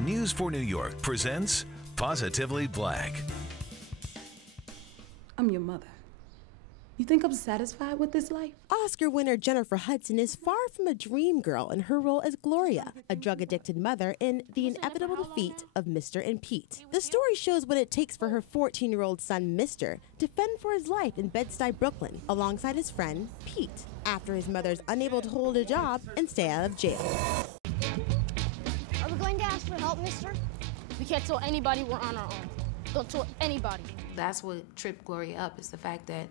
News for New York presents Positively Black. I'm your mother. You think I'm satisfied with this life? Oscar winner Jennifer Hudson is far from a dream girl in her role as Gloria, a drug-addicted mother in The Inevitable Defeat of Mr. and Pete. The story shows what it takes for her 14-year-old son, Mr., to fend for his life in Bed-Stuy, Brooklyn, alongside his friend, Pete, after his mother's unable to hold a job and stay out of jail. Are we going to ask for help, mister? We can't tell anybody we're on our own. Don't tell anybody. That's what tripped Gloria up, is the fact that,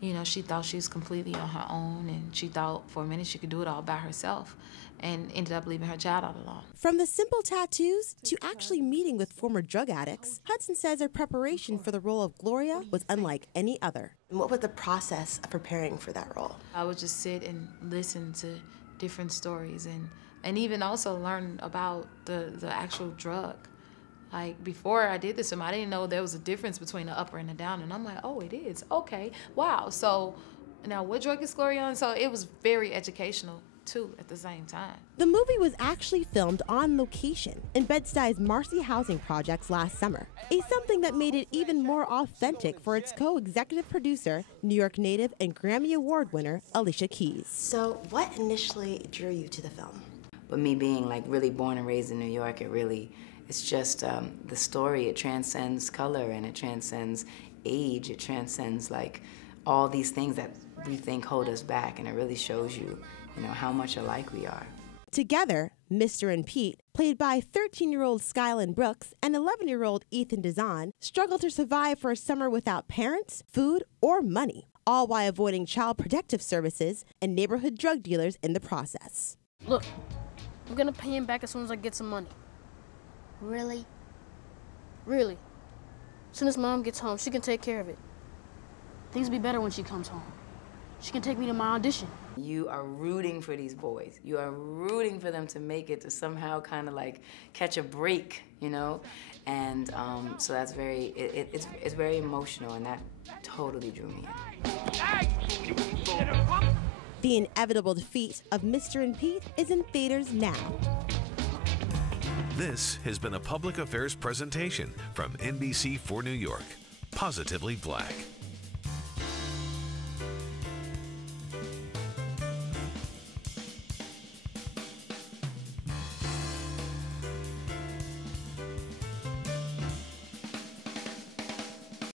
you know, she thought she was completely on her own, and she thought for a minute she could do it all by herself, and ended up leaving her child all alone. From the simple tattoos to actually meeting with former drug addicts, Hudson says her preparation for the role of Gloria was unlike any other. What was the process of preparing for that role? I would just sit and listen to different stories, and even also learn about the actual drug. Like, before I did this film, I didn't know there was a difference between the upper and the down, and I'm like, oh, it is, okay, wow. So now what drug is Gloria on? So it was very educational too at the same time. The movie was actually filmed on location in Bed-Stuy's Marcy housing projects last summer, something that made it even more authentic for its co-executive producer, New York native and Grammy Award winner Alicia Keys. So what initially drew you to the film? But me being like really born and raised in New York, it's just the story. It transcends color and it transcends age. It transcends like all these things that we think hold us back, and it really shows you, how much alike we are. Together, Mr. and Pete, played by 13-year-old Skylin Brooks and 11-year-old Ethan Dazan, struggle to survive for a summer without parents, food, or money, all while avoiding child protective services and neighborhood drug dealers in the process. Look, I'm gonna pay him back as soon as I get some money. Really? Really. As soon as Mom gets home, she can take care of it. Things will be better when she comes home. She can take me to my audition. You are rooting for these boys. You are rooting for them to make it, to somehow kind of like catch a break, And so that's it's very emotional, and that totally drew me in. The Inevitable Defeat of Mr. and Pete is in theaters now. This has been a public affairs presentation from NBC for New York. Positively Black.